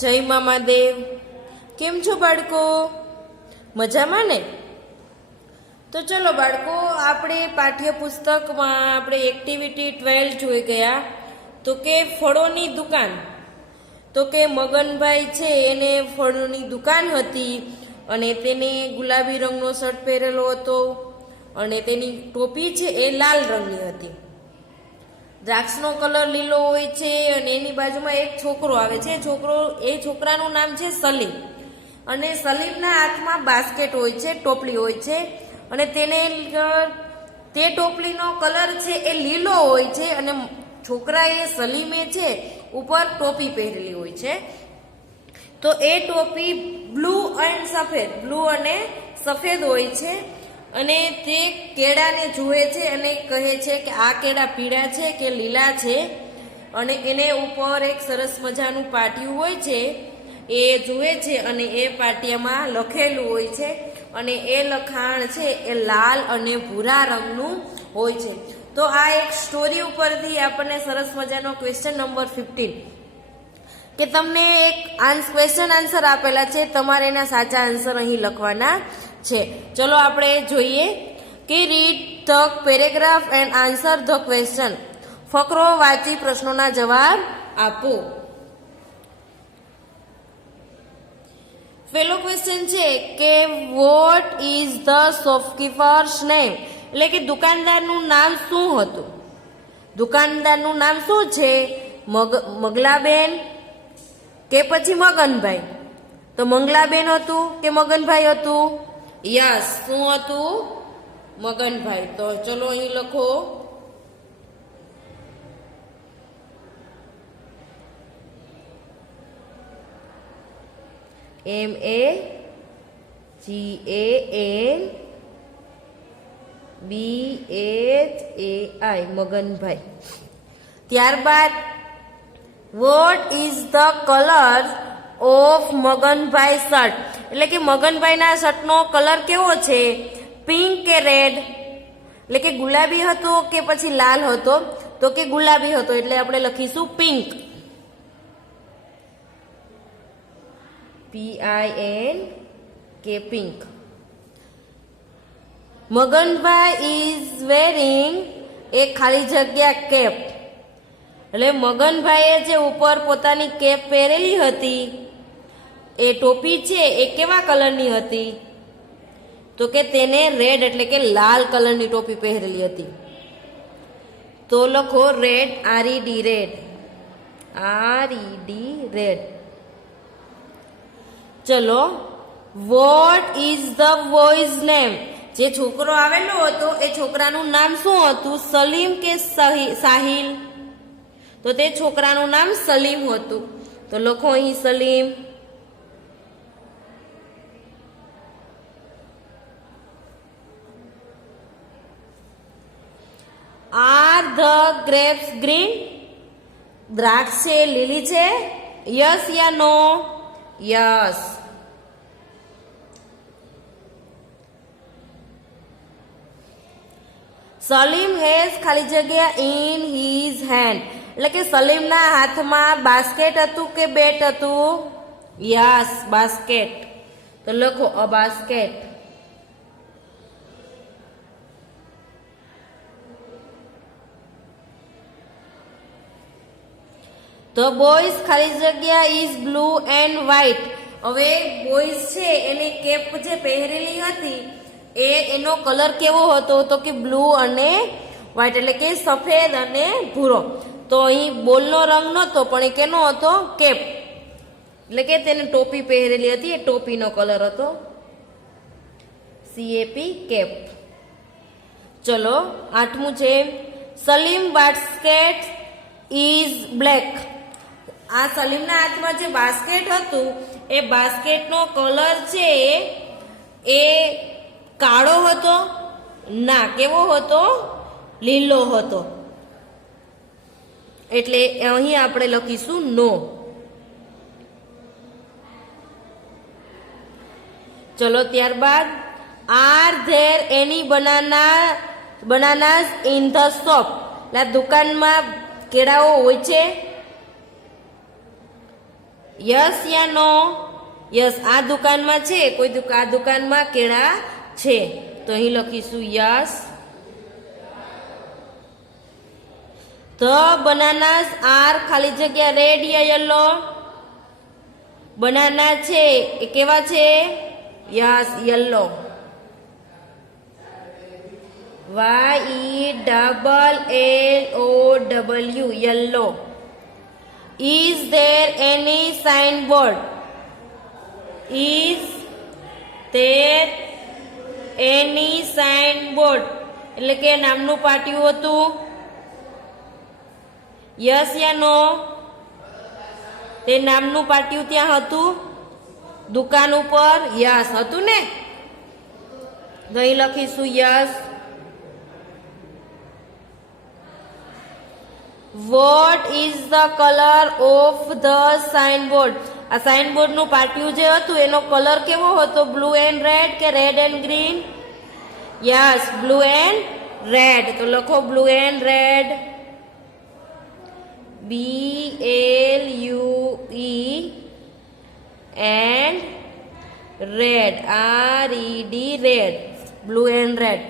જય મામાદેવ. કેમ છો બાળકો? મજામાં ને? તો ચલો બાળકો, આપણે પાઠ્યપુસ્તકમાં આપણે એક્ટિવિટી 12 જોઈ ગયા. તો કે ફળોની દુકાન. તો કે મગનભાઈ છે એને ફળોની દુકાન હતી અને તેને ગુલાબી રંગનો શર્ટ પહેરેલો હતો અને તેની ટોપી છે એ લાલ રંગની હતી. દ્રાક્ષનો કલર લીલો હોય છે અને એની બાજુમાં એક છોકરો આવે છે. છોકરાનું નામ છે સલીમ અને સલીમના હાથમાં બાસ્કેટ હોય છે, ટોપલી હોય છે અને તે ટોપલીનો કલર છે એ લીલો હોય છે અને છોકરાએ સલીમે છે ઉપર ટોપી પહેરેલી હોય છે. તો એ ટોપી બ્લુ અને સફેદ હોય છે અને તે કેળાને જુએ છે અને કહે છે કે આ કેળા પીળા છે કે લીલા છે અને એને ઉપર એક સરસ મજાનું પાટિયું હોય છે એ જુએ છે અને એ પાટિયામાં લખેલું હોય છે અને એ લખાણ છે એ લાલ અને ભૂરા રંગનું હોય છે. તો આ એક સ્ટોરી ઉપરથી આપણને સરસ મજાનો ક્વેશ્ચન નંબર 15 કે તમને એક ક્વેશ્ચન આન્સર આપેલા છે, તમારે એના સાચા આન્સર અહીં લખવાના છે. ચલો આપણે જોઈએ કે read the paragraph and answer the question. ફકરો વાંચી પ્રશ્નોના જવાબ આપો. પહેલો ક્વેશ્ચન છે કે what is the shopkeeper's name, એટલે કે દુકાનદારનું નામ શું હતું? દુકાનદારનું નામ શું છે? મગલાબેન કે પછી મગનભાઈ? તો મંગલાબેન હતું કે મગનભાઈ હતું? યસ, શું હતું? મગનભાઈ. તો ચલો અહીં લખો MAGANBHAI મગનભાઈ. ત્યારબાદ vote is the colour of Maganbhai shirt, એટલે કે મગનભાઈના શર્ટનો કલર કેવો છે? પિંક કે રેડ? એટલે કે ગુલાબી હતો કે પછી લાલ હતો? તો કે ગુલાબી હતો, એટલે આપણે લખીશું pink. PINK pink. Maganbhai is wearing a ખાલી જગ્યા કેપ, એટલે મગનભાઈએ જે ઉપર પોતાની કેપ પહેરેલી હતી એ ટોપી છે એ કેવા કલરની હતી? તો કે તેને રેડ એટલે કે લાલ કલરની ટોપી પહેરેલી હતી. તો લખો રેડ, RED રેડ, રેડ. ચલો, vote is the boys name, જે છોકરો આવેલો હતો એ છોકરાનું નામ શું હતું? સલીમ કે સાહિલ? તો તે છોકરાનું નામ સલીમ હતું. તો લખો અહીં Salim. Are the grapes green, દ્રાક્ષ છે લીલી છે? યસ યા નો? યસ. સલીમ હેઝ ખાલી જગ્યા ઇન હિઝ હેન્ડ, એટલે કે સલીમના હાથમાં બાસ્કેટ હતું કે બેટ હતું? Yes, basket. તો લખો અ બાસ્કેટ. ધ બોયઝ ખાલી જગ્યા ઇઝ બ્લુ એન્ડ વ્હાઇટ. હવે બોયઝ છે એની કેપ જે પહેરેલી હતી એનો કલર કેવો હતો? તો કે બ્લુ અને વ્હાઇટ, એટલે કે સફેદ અને ભૂરો. તો અહીં બોલનો રંગ નહોતો પણ એ કેનો હતો? કેપ, એટલે કે તેને ટોપી પહેરેલી હતી એ ટોપીનો કલર હતો. CAP cap. ચલો, 8મું છે સલીમ બાસ્કેટ ઇઝ બ્લેક. આ સલીમના હાથમાં જે બાસ્કેટ હતું એ બાસ્કેટનો કલર છે એ કાળો હતો? ના, કેવો હતો? લીલો હતો. એટલે અહીં આપણે લખીશું નો. ચલો, ત્યારબાદ are there any બનાનાસ in the shop, એટલે દુકાનમાં કેળાઓ હોય છે? યસ યા નો? યસ, આ દુકાનમાં છે, આ દુકાનમાં કેળા છે, તો અહીં લખીશું યસ. The bananas are ખાલી જગ્યા રેડ યા યલો? બનાના છે એ કેવા છે? Yes, yellow. YELLOW, yellow. Is there any signboard? Is there any signboard? એટલે કે નામનું પાટિયું હતું. યસ યા નો? તે નામનું પાટિયું ત્યાં હતું દુકાન ઉપર? યસ હતું ને, તો અહીં લખીશું yes. What is the color of the signboard? આ સાઇનબોર્ડ નું પાટિયું જે હતું એનો કલર કેવો હતો? બ્લુ એન્ડ રેડ કે red and green? Yes, blue and red. તો લખો blue and red. BLUE and red, RED, red, blue and red.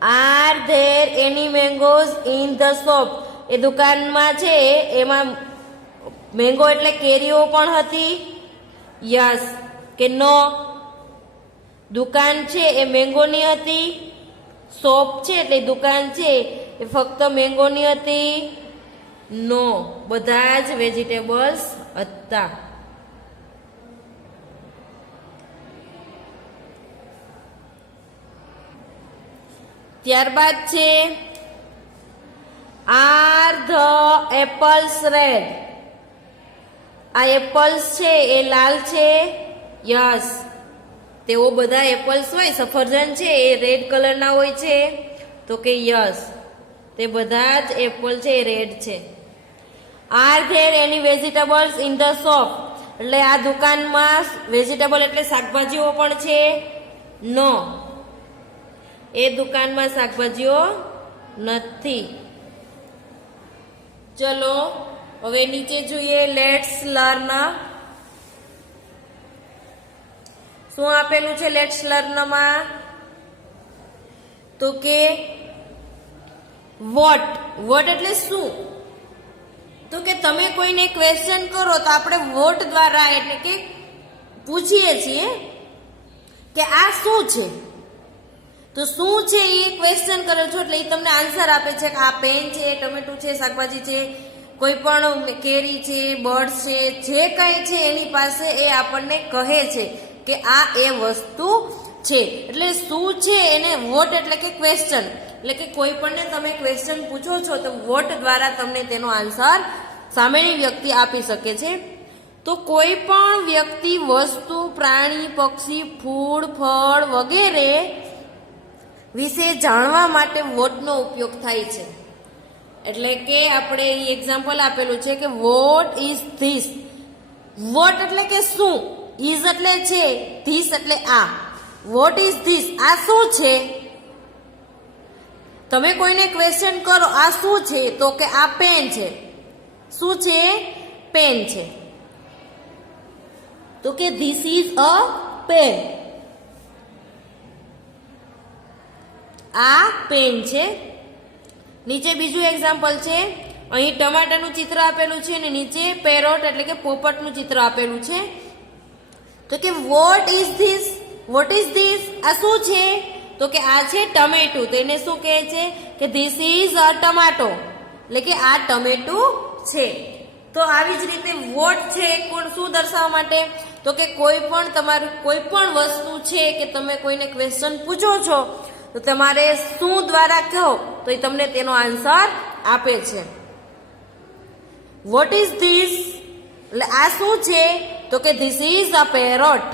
Are there any mangoes in the shop? એ દુકાનમાં છે એમાં મેંગો એટલે કેરીઓ પણ હતી? યસ કે નો? દુકાન છે એ મેંગોની હતી? શોપ છે એટલે દુકાન છે એ ફક્ત મેંગોની હતી? નો, બધા જ વેજીટેબલ્સ હતા. ત્યારબાદ છે આર ધ એપલ્સ રેડ? આ એપલ્સ છે એ લાલ છે? યસ, તેઓ બધા એપલ્સ હોય, સફરજન છે એ રેડ કલરના હોય છે, તો કે યસ, તે બધા જ એપલ છે એ રેડ છે. Are there any vegetables in the shop? એટલે આ દુકાનમાં વેજીટેબલ એટલે શાકભાજીઓ પણ છે? નો, એ દુકાનમાં શાકભાજીઓ નથી. ચલો હવે નીચે જોઈએ. Let's learn. શું આપેલું છે લેટ્સ લર્નમાં? તો કે વોટ. વોટ એટલે શું? તો કે તમે કોઈને ક્વેશ્ચન કરો તો આપણે વોટ દ્વારા એટલે કે પૂછીએ છીએ કે આ શું છે, તો શું છે એ ક્વેશ્ચન કરો છો એટલે એ તમને આન્સર આપે છે કે આ પેન છે, ટમેટું છે, શાકભાજી છે, કોઈ પણ કેરી છે, બર્ડ્સ છે, જે કંઈ છે એની પાસે એ આપણને કહે છે કે આ એ વસ્તુ છે. એટલે શું છે એને વોટ એટલે કે ક્વેશ્ચન. એટલે કે કોઈ પણને તમે ક્વેશ્ચન પૂછો છો તો વોટ દ્વારા તમને તેનો આન્સર સામેની વ્યક્તિ આપી શકે છે. તો કોઈ પણ વ્યક્તિ, વસ્તુ, પ્રાણી, પક્ષી, ફૂલ, ફળ વગેરે વિશે જાણવા માટે વોટનો ઉપયોગ થાય છે. એટલે કે આપણે અહીં એક્ઝામ્પલ આપેલું છે કે વોટ ઇઝ ધીસ? વોટ એટલે કે શું, ઇઝ એટલે છે, ધીસ એટલે આ. Vote is this? આ શું છે? તમે કોઈને ક્વેશ્ચન કરો આ શું છે, તો કે આ પેન છે. શું છે? પેન છે. તો કે ધીસ ઇઝ અ પેન. આ પેન છે. નીચે બીજું એક્ઝામ્પલ છે. અહીં ટમાટાનું ચિત્ર આપેલું છે અને નીચે પેરોટ એટલે કે પોપટનું ચિત્ર આપેલું છે. તો કે what is this? Vote is this? આ શું છે? તો કે આ છે ટમેટું. તો એને શું કહે છે કે ધીસ ઇઝ અ ટમાટો, એટલે કે આ ટમેટું છે. તો આવી જ રીતે વોટ છે કોણ શું દર્શાવવા માટે? તો કે કોઈ પણ તમારું કોઈ પણ વસ્તુ છે કે તમે કોઈને ક્વેશ્ચન પૂછો છો તો તમારે શું દ્વારા કહો તો એ તમને તેનો આન્સર આપે છે. Vote is this? એટલે આ શું છે? તો કે ધીસ ઇઝ અ પેરોટ,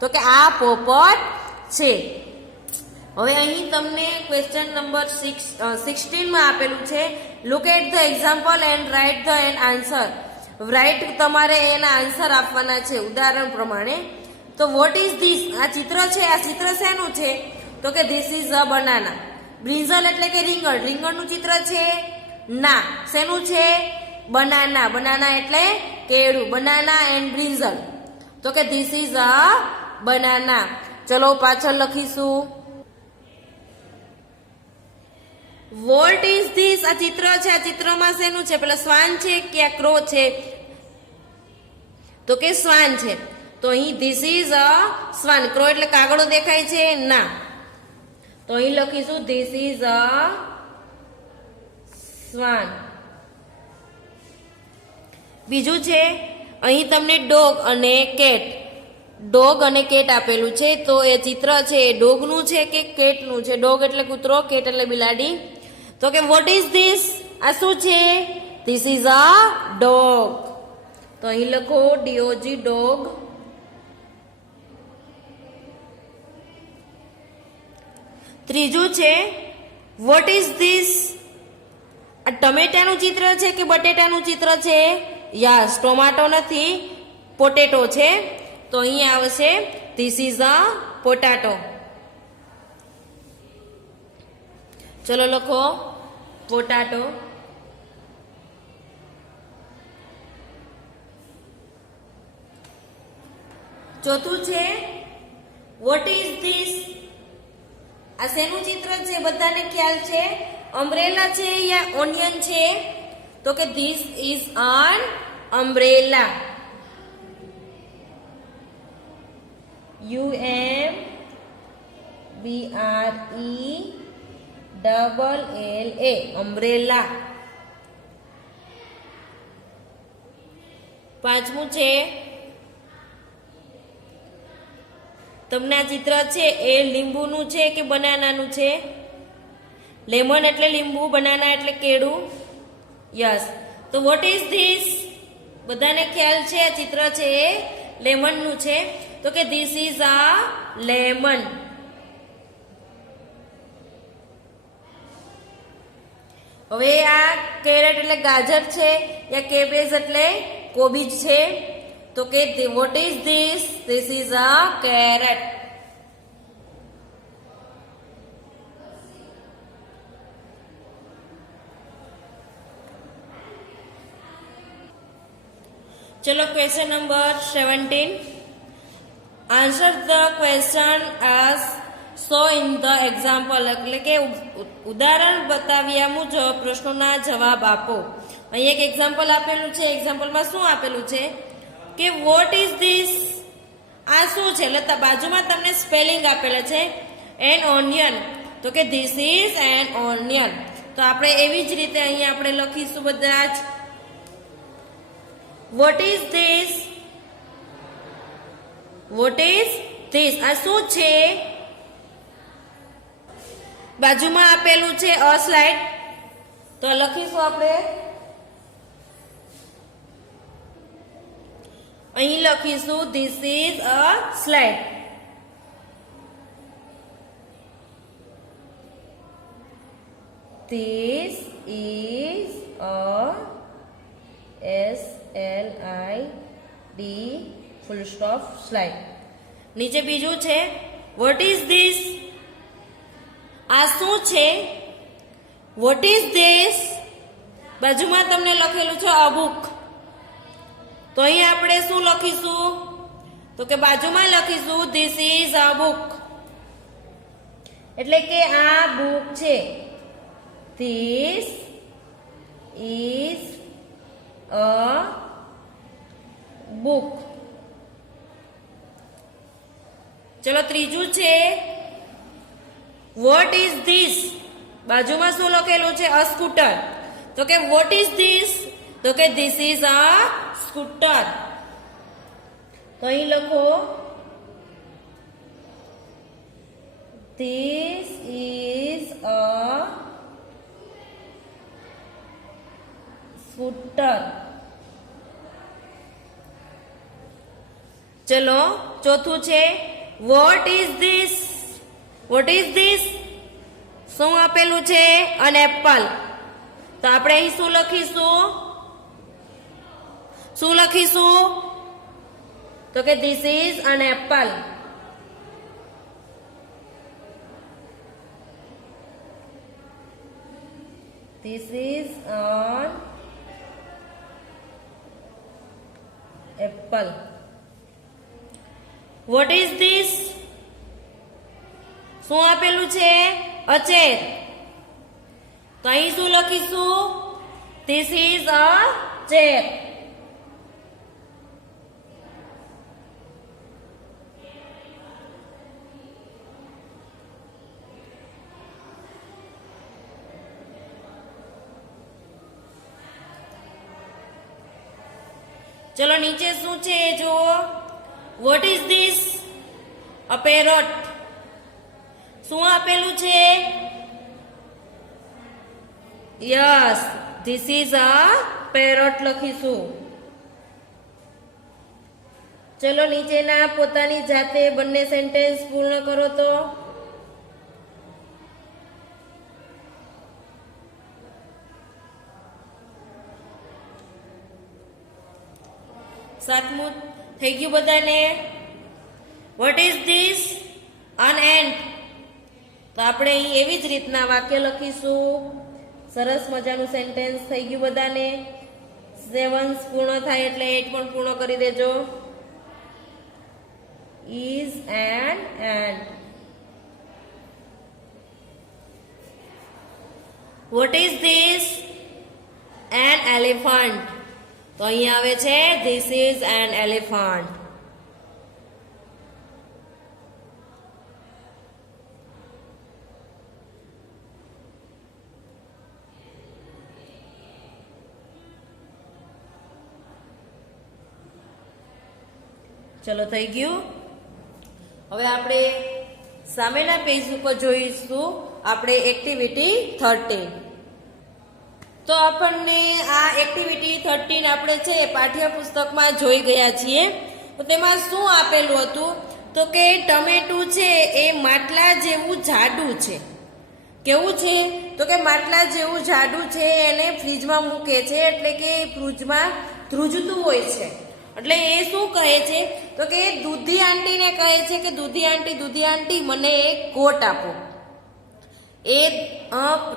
તો કે આ પોપટ છે. હવે અહીં તમને ક્વેશ્ચન નંબર 16 માં આપેલું છે. Look at the example and write the an answer. Write તમારે એના આન્સર આપવાના છે ઉદાહરણ પ્રમાણે. તો વોટ ઇઝ ધીસ? આ ચિત્ર છે. આ ચિત્ર શેનું છે? તો કે this is a banana. Brinjal એટલે કે રીંગણ. રીંગણનું ચિત્ર છે? ના. શેનું છે? બનાના. બનાના એટલે કેળું. Banana and brinjal. તો કે ધીસ ઇઝ અ બનાના. ચલો પાછળ લખીશું. Vote is this? આ ચિત્ર છે. આ ચિત્રમાં શેનું છે? પેલા શ્વાન છે કે આ ક્રો છે? તો કે શ્વાન છે. તો અહીં ધીસ ઇઝ અ શ્વાન. ક્રો એટલે કાગડો દેખાય છે? ના. તો અહીં લખીશું ધીસ ઇઝ અ શ્વાન. બીજું છે અહીં તમને ડોગ અને કેટ. ડોગ અને કેટ આપેલું છે. તો એ ચિત્ર છે એ ડોગનું છે કે કેટનું છે? ડોગ એટલે કૂતરો, કેટ એટલે બિલાડી. તો કે વોટ ઇઝ ધીસ? આ શું છે? This is a dog. તો અહીં લખો DOG ડોગ. ત્રીજું છે વોટ ઇઝ ધીસ? આ ટમેટાનું ચિત્ર છે કે બટેટાનું ચિત્ર છે? યસ, ટોમાટો નથી, પોટેટો છે. તો અહીં આવશે ધીસ ઇઝ અ પોટાટો. ચલો લખો પોટાટો. ચોથું છે વોટ ઇઝ ધીસ? આ શેનું ચિત્ર છે? બધાને ખ્યાલ છે? અમ્બ્રેલા છે યા ઓનિયન છે? તો કે this is an umbrella. UMBRELLA umbrella. પાંચમું છે તમને આ ચિત્ર છે એ લીંબુનું છે કે બનાનાનું છે? લેમન એટલે લીંબુ, બનાના એટલે કેળું. યસ. તો વોટ ઇઝ ધીસ? બધાને ખ્યાલ છે આ ચિત્ર છે એ લેમનનું છે. તો કે ધીસ ઇઝ અ લેમન. હવે આ કેરેટ એટલે ગાજર છે યા કેબેજ એટલે કોબીજ છે? તો કે what is this? This is a carrot. ચલો question number 17. Answer the question as so in the example. એટલે કે ઉદાહરણ બતાવ્યા મુજબ પ્રશ્નોના જવાબ આપો. અહીં એક એક્ઝામ્પલ આપેલું છે. એક્ઝામ્પલમાં શું આપેલું છે કે વોટ ઇઝ ધીસ? આ શું છે? એટલે બાજુમાં તમને સ્પેલિંગ આપેલા છે એન ઓનિયન. તો કે ધીસ ઇઝ એન ઓનિયન. તો આપણે એવી જ રીતે અહીં આપણે લખીશું બધા જ. Vote is this? Vote is this? આ શું છે? બાજુમાં આપેલું છે અ સ્લાઇડ. તો લખીશું આપણે. અહીં લખીશું this is a slide. This is a SLID full stop slide. નીચે બીજું છે વોટ ઇઝ ધીસ? આ શું છે? Vote is this? બાજુમાં તમને લખેલું છે અ બુક. તો અહીં આપણે શું લખીશું? તો કે બાજુમાં લખીશું ધીસ ઇઝ અ બુક. એટલે કે આ બુક છે. This is a book. ચલો ત્રીજું છે વોટ ઇઝ ધીસ? બાજુમાં શું લખેલું છે? અ સ્કૂટર. તો કે વોટ ઇઝ ધીસ? તો કે ધીસ ઇઝ અ સ્કૂટર. તો અહીં લખો ધીસ ઇઝ અ સ્કૂટર. ચલો ચોથું છે vote is this? Vote is this? શું આપેલું છે? An apple. તો આપણે અહીં શું લખીશું? શું લખીશું? તો કે this is an apple. This is an apple. Vote is this? શું આપેલું છે? અચેર. તો અહીં શું લખીશું? This is a chair. ચલો નીચે શું છે એ જુઓ. Vote is this? A parrot. શું આપેલું છે? Yes, this is a parrot લખીશું. ચલો નીચેના પોતાની જાતે બંને સેન્ટેન્સ પૂર્ણ કરો તો. સાતમું થઈ ગયું બધાને? What is this? An ant. તો આપણે અહીં એવી જ રીતના વાક્ય લખીશું. સરસ મજાનું સેન્ટેન્સ થઈ ગયું બધાને? 7 પૂર્ણ થાય એટલે 8 પણ પૂર્ણ કરી દેજો. Is an ant. Vote is this? An elephant. તો અહીં આવે છે ધીસ ઇઝ એન એલિફન્ટ. ચલો થઈ ગયું. હવે આપણે સામેના પેજ ઉપર જોઈશું આપણે એક્ટિવિટી 13. તો આપણને આ એક્ટિવિટી 13 આપણે છે પાઠ્યપુસ્તકમાં જોઈ ગયા છીએ. તો તેમાં શું આપેલું હતું? તો કે ટમેટું છે એ માટલા જેવું જાડું છે. કેવું છે? તો કે માટલા જેવું જાડું છે, એને ફ્રીજમાં મૂકે છે એટલે કે ફ્રીજમાં ધ્રુજતું હોય છે. એટલે એ શું કહે છે? તો કે દૂધી આંટીને કહે છે કે દૂધી આંટી મને એક કોટ આપો. એ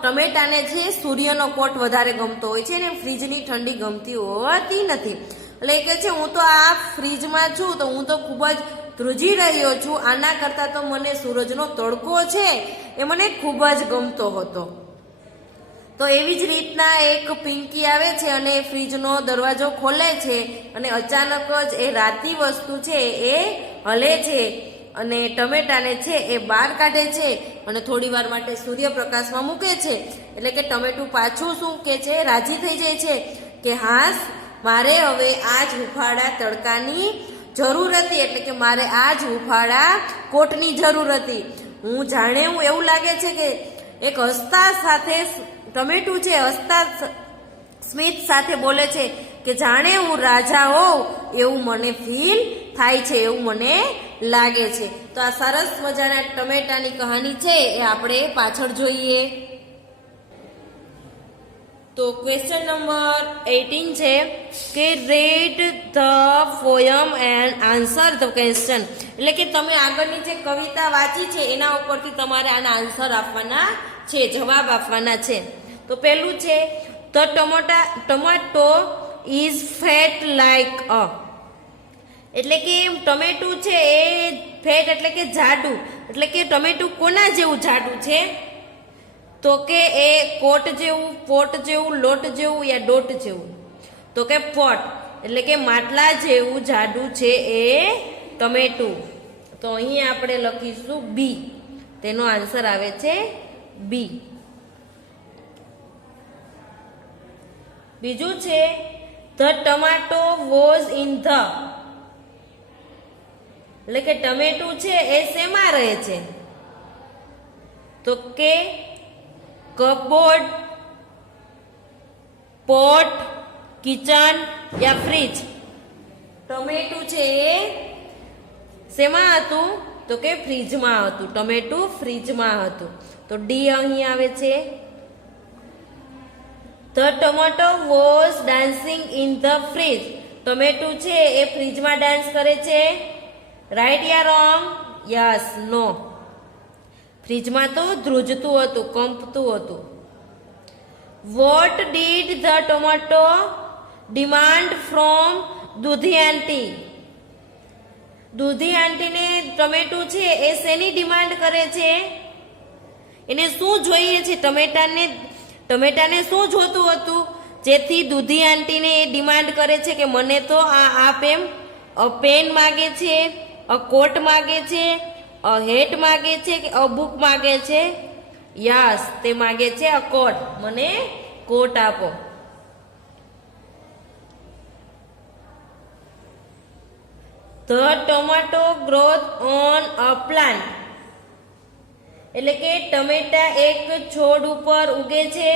ટમેટાને છે સૂર્યનો કોટ વધારે ગમતો હોય છે ને ફ્રીજની ઠંડી ગમતી હોતી નથી. એટલે કે છે હું તો આ ફ્રીજમાં છું તો હું તો ખૂબ જ ધ્રુજી રહ્યો છું. આના કરતાં તો મને સૂરજનો તડકો છે એ મને ખૂબ જ ગમતો હતો. તો એવી જ રીતના એક પિંકી આવે છે અને ફ્રીજનો દરવાજો ખોલે છે અને અચાનક જ એ રાતી વસ્તુ છે એ હલે છે અને ટમેટાને છે એ બહાર કાઢે છે અને થોડી વાર માટે સૂર્યપ્રકાશમાં મૂકે છે. એટલે કે ટમેટું પાછું શું કે છે? રાજી થઈ જાય છે કે હાસ, મારે હવે આ જ હુંફાળા તડકાની જરૂર હતી. એટલે કે મારે આ જ હુંફાળા કોટની જરૂર હતી. હું જાણે હું એવું લાગે છે કે એક હસતા સાથે ટમેટું છે હસતા સ્મિત સાથે બોલે છે કે જાણે હું રાજા હોઉં એવું મને ફીલ થાય છે, એવું મને લાગે છે. તો આ સરસ મજાના ટમેટાની કહાની છે એ આપણે પાછળ જોઈએ. તો ક્વેશ્ચન નંબર 18 છે કે read the poem and answer the question. એટલે કે તમે આગળની જે કવિતા વાંચી છે એના ઉપરથી તમારે આના આન્સર આપવાના છે, જવાબ આપવાના છે. તો પહેલું છે the tomato is fat like અ. એટલે કે ટમેટું છે એ ફેટ એટલે કે જાડું. એટલે કે ટમેટું કોના જેવું જાડું છે? તો કે એ કોટ જેવું, પોટ જેવું, લોટ જેવું યા ડોટ જેવું? તો કે પોટ. એટલે કે માટલા જેવું જાડું છે એ ટમેટું. તો અહીં આપણે લખીશું બી. તેનો આન્સર આવે છે બી. બીજું છે ધ ટમાટો વોઝ ઇન ધ. એટલે કે ટમેટું છે એ શેમાં રહે છે? તો કે કપબોર્ડ, પોટ, કિચન યા ફ્રીજ? ટમેટું છે એ શેમાં હતું? તો કે ફ્રીજમાં હતું. ટમેટું ફ્રીજમાં હતું. તો ડી અહીં આવે છે. The tomato was dancing in the fridge. ટમેટું છે એ ફ્રીજમાં ડાન્સ કરે છે. રાઈટ યા રોંગ? Yes, no. ફ્રીજમાં તો ધ્રુજતું હતું, કંપતું હતું. What did the tomato demand from Dudhi aunty. દૂધી આંટીને ટમેટું છે એ શેની ડિમાન્ડ કરે છે? એને શું જોઈએ છે? ટમેટાને શું જોતું હતું જેથી દૂધી આંટીને એ ડિમાન્ડ કરે છે કે મને તો આ પેન માગે છે, અ કોટ માગે છે, અ હેટ માગે છે કે અ બુક માગે છે? યસ, તે માગે છે અ કોટ. મને કોટ આપો. The tomato growth on a plant. એટલે કે ટમેટા એક છોડ ઉપર ઉગે છે.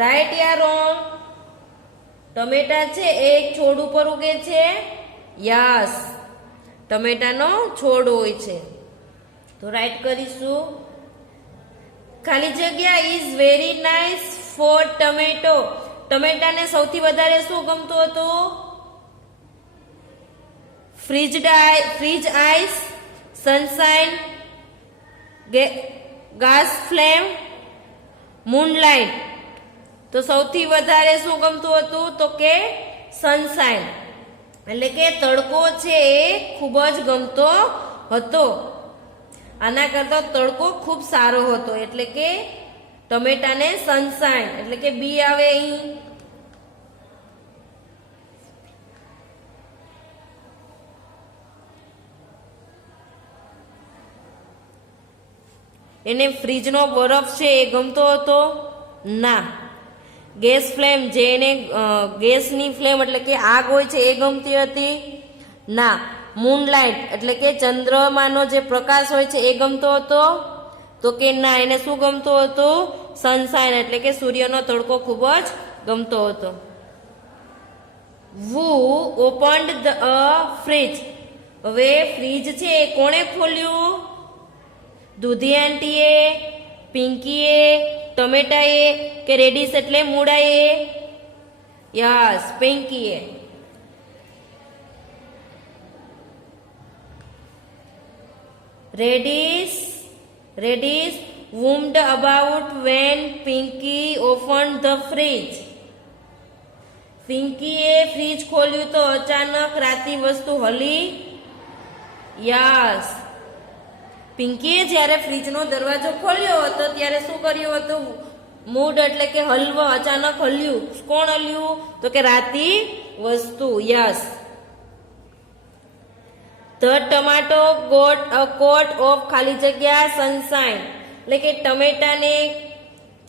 રાઈટ યા રોંગ? ટમેટા છે એક છોડ ઉપર ઉગે છે. યસ, ટમેટાનો છોડ હોય છે. તો રાઈટ કરીશું. ખાલી જગ્યા is very nice for tomato. ટમેટાને સૌથી વધારે શું ગમતું હતું? Fridge ice, sunshine, gas flame, moonlight. તો સૌથી વધારે શું ગમતું હતું? તો કે સનશાઇન, એટલે કે તડકો છે એ ખૂબ જ ગમતો હતો. આના કરતા તડકો ખૂબ સારો હતો, એટલે કે ટમેટાને સનશાઇન, એટલે કે બી આવે અહીં. એને ફ્રીજનો બરફ છે એ ગમતો હતો? ના. ગેસ ફ્લેમ, જે એને ગેસની ફ્લેમ એટલે કે આગ હોય છે એ ગમતી હતી? ના. મૂનલાઇટ એટલે કે ચંદ્રમાનો જે પ્રકાશ હોય છે એ ગમતો હતો? તો કે ના, એને શું ગમતો હતો? સનશાઇન એટલે કે સૂર્યનો તડકો ખૂબ જ ગમતો હતો. વુ ઓપન્ડ ધ ફ્રીજ. હવે ફ્રીજ છે એ કોણે ખોલ્યું? દૂધી આંટીએ, પિંકીએ, ટમેટાએ કે રેડિશ એટલે મૂળાએ? યસ, પિંકીએ. Radish woomed about when Pinky opened the fridge. પિંકીએ ફ્રીજ ખોલ્યું તો અચાનક રાતી વસ્તુ હલી? યસ. પિંકીએ જ્યારે ફ્રીજનો દરવાજો ખોલ્યો હતો ત્યારે શું કર્યું હતું? મૂડ એટલે કે હલવો, અચાનક હલ્યું. કોણ હલ્યું? તો કે રાતી વસ્તુ. Yes. The tomato got a coat of ખાલી જગ્યા સનશાઇન. એટલે કે ટમેટાને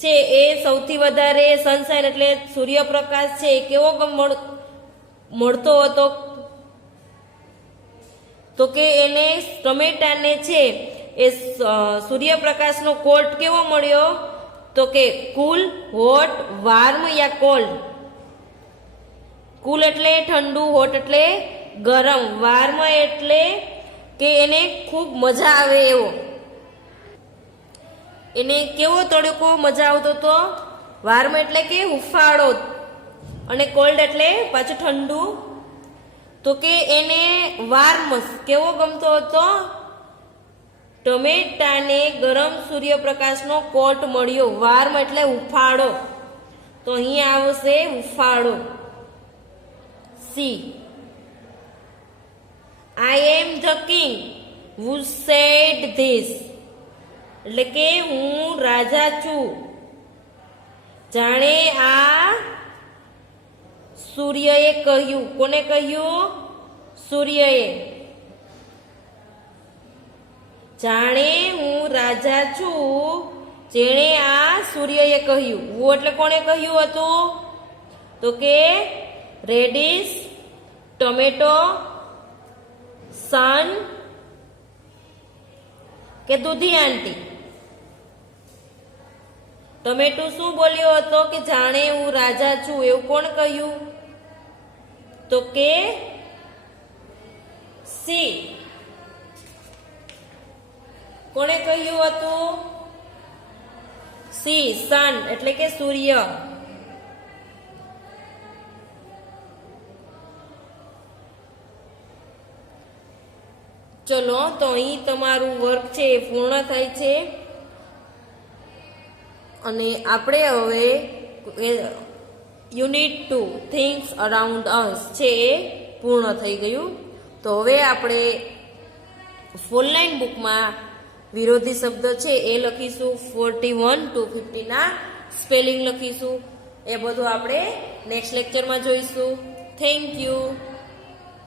છે એ સૌથી વધારે સનશાઇન એટલે સૂર્યપ્રકાશ છે એ કેવો મળતો હતો? તો કે એને ટમેટાને છે એ સૂર્યપ્રકાશનો કોટ કેવો મળ્યો? તો કે કુલ, હોટ, વાર્મ યા કોલ્ડ? કુલ એટલે ઠંડુ, હોટ એટલે ગરમ, વાર્મ એટલે કે એને ખૂબ મજા આવે એવો. એને કેવો તડકો મજા આવતો હતો? વાર્મ એટલે કે હુંફાળો, અને કોલ્ડ એટલે પાછું ઠંડુ. તો કે એને વાર્મ કેવો ગમતો હતો? ટમેટાને ગરમ સૂર્યપ્રકાશનો કોટ મળ્યો. વાર્મ એટલે હુંફાળો, તો અહીં આવશે હુંફાળો. C. I am the king who said this. એટલે કે હું રાજા છું. જાણે આ સૂર્યએ કહ્યું. કોને કહ્યું? સૂર્યએ. જાણે હું રાજા છું, જેણે આ સૂર્યએ કહ્યું. હું એટલે કોણે કહ્યું હતું? તો કે રેડિશ, ટમેટો, સન કે દૂધી આંટી? ટમેટું શું બોલ્યો હતો? કે જાણે હું રાજા છું, એવું કોણ કહ્યું? તો કે સી. કોણે કહ્યું હતું? સી, સન એટલે કે સૂર્ય. ચલો, તો અહીં તમારું વર્ક છે એ પૂર્ણ થાય છે. અને આપણે હવે યુનિટ 2 થિંગ્સ અરાઉન્ડ અસ છે એ પૂર્ણ થઈ ગયું. તો હવે આપણે ફોર લાઈન બુકમાં વિરોધી શબ્દ છે એ લખીશું. 41 to 50 ના સ્પેલિંગ લખીશું. એ બધું આપણે નેક્સ્ટ લેક્ચરમાં જોઈશું. Thank you.